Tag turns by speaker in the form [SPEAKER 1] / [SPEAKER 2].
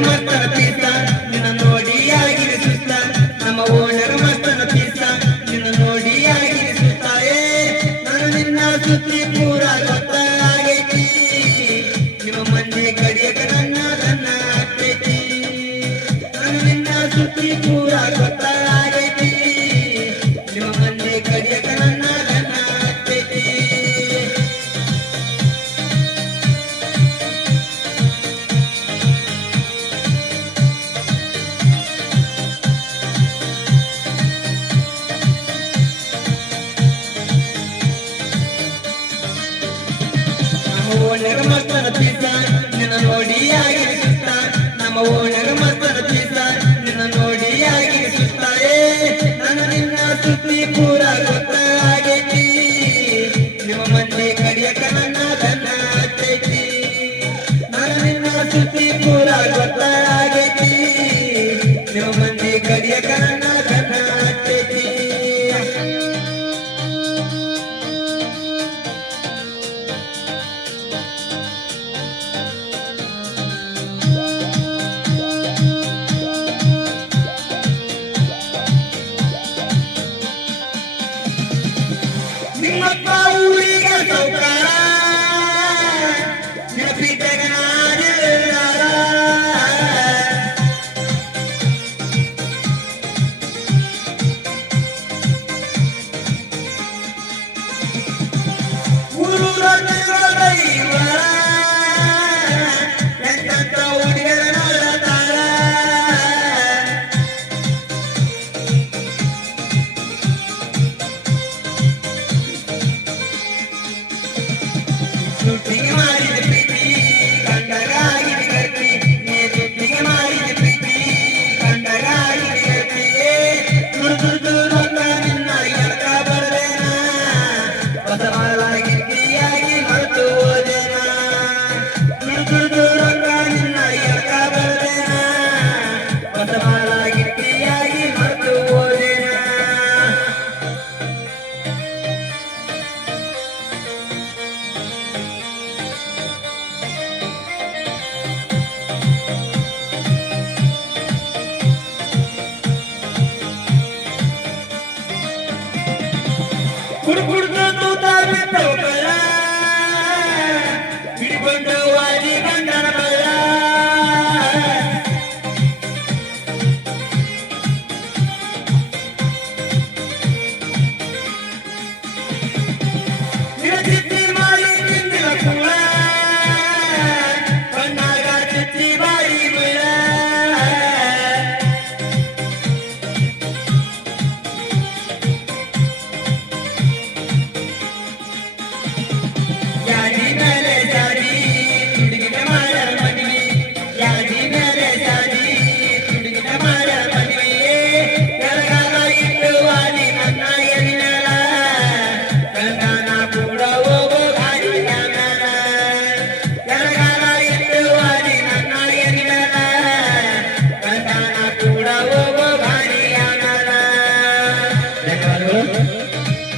[SPEAKER 1] Owner ಮಸ್ತನ ನಿನ್ನ ನೋಡಿ ಆಗಿದೆ ಸುಸ್ತ ನಮ್ಮ ಓನರ್ ಮಸ್ತನ ಪೀಸ ನಿನ್ನ ನೋಡಿ ಆಗಿದೆ ಸುಸ್ತ ಏ, ನಾನು ನಿನ್ನ ಸುತ್ತಿ ಪೂರ ಗೊತ್ತಾಗೈತಿ ನಿಮ್ಮ ಮಂದಿ ಕಡಿಯಕ ಸುತ್ತಿ ಪೂರ ಗೊತ್ತಾಗೈತಿ ನಿಮ್ಮ ಮಂದಿ ಕಡಿಯಕ ನನ್ನ ದನ್ನ ಆಗ್ತೈತಿ ನಾನು ನಿನ್ನ ಸುತ್ತಿ ಪೂರ ಗೊತ್ತಾಗೈತಿ Não tem marido. कुड़कुड़ के तू तारी तो